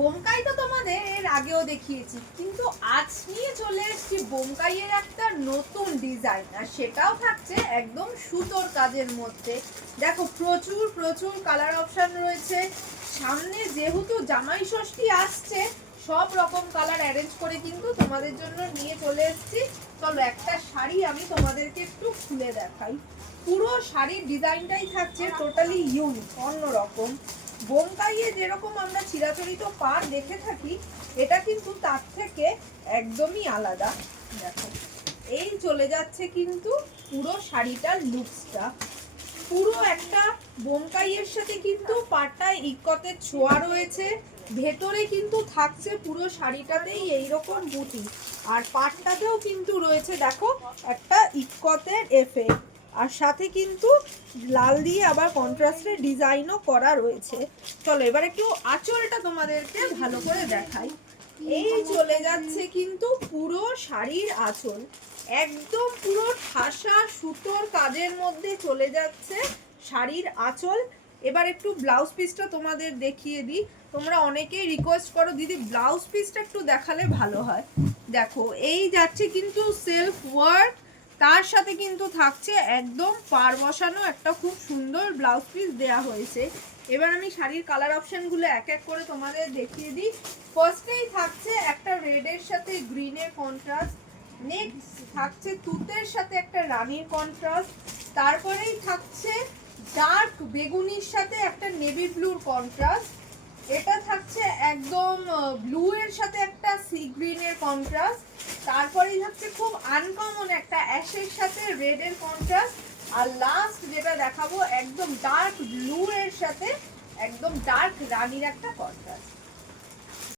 বোমকাই তো তোমাদের এর আগেও দেখিয়েছি, কিন্তু আজ নিয়ে চলে এসেছি বোমকাইয়ের একটা নতুন ডিজাইন, আর সেটাও থাকছে একদম সুতোর কাজের মধ্যে। দেখো প্রচুর প্রচুর কালার অপশন রয়েছে। সামনে যেহেতু জামাই ষষ্ঠী আসছে, সব রকম কালার অ্যারেঞ্জ করে কিন্তু তোমাদের জন্য নিয়ে চলে এসেছি। চলো একটা শাড়ি আমি তোমাদেরকে একটু খুলে দেখাই। পুরো শাড়ির ডিজাইনটাই থাকছে টোটালি ইউনিক, অন্যরকম। বোমকাইয়ে যেরকম আমরা চিরাচরিত পাড় দেখে থাকি, এটা কিন্তু তার থেকে একদমই আলাদা। দেখো এই চলে যাচ্ছে কিন্তু পুরো শাড়িটার লুকসটা। পুরো একটা বোমকাইয়ের সাথে কিন্তু পাড়টায় ইক্কতের ছোঁয়া রয়েছে। ভেতরে কিন্তু থাকছে পুরো শাড়িটাতেই এইরকম বুটি, আর পাড়টাতেও কিন্তু রয়েছে দেখো একটা ইক্কতের এফেক্ট, আর সাথে কিন্তু লাল দিয়ে আবার কন্ট্রাস্টের ডিজাইনও করা রয়েছে। চলো এবার একটু আঁচলটা তোমাদেরকে ভালো করে দেখাই। এই চলে যাচ্ছে কিন্তু পুরো শাড়ির আঁচল, একদম পুরো ঠাসা সুতোর কাজের মধ্যে চলে যাচ্ছে শাড়ির আঁচল। এবার একটু ব্লাউজ পিসটা তোমাদের দেখিয়ে দিই। তোমরা অনেকেই রিকোয়েস্ট করো দিদি ব্লাউজ পিসটা একটু দেখালে ভালো হয়। দেখো এই যাচ্ছে কিন্তু সেলফ ওয়ার্ক, তার সাথে কিন্তু থাকছে একদম পার বসানো একটা খুব সুন্দর ব্লাউজ পিস দেয়া হয়েছে। এবার আমি শাড়ির কালার অপশনগুলো এক এক করে তোমাদের দেখিয়ে দিই। ফার্স্টেই থাকছে একটা রেডের সাথে গ্রিনের কন্ট্রাস্ট, নেক্সট থাকছে তুতের সাথে একটা রানীর কন্ট্রাস্ট, তারপরেই থাকছে ডার্ক বেগুনির সাথে একটা নেভি ব্লুর কন্ট্রাস্ট, এটা থাকছে একদম ব্লু এর সাথে একটা সি গ্রিনের কন্ট্রাস্ট, তারপরেই থাকছে খুব আনকমন একটা অ্যাশের সাথে রেড এর কন্ট্রাস্ট, আর লাস্ট যেটা দেখাবো একদম ডার্ক ব্লু এর সাথে একদম ডার্ক রানীর একটা কন্ট্রাস্ট।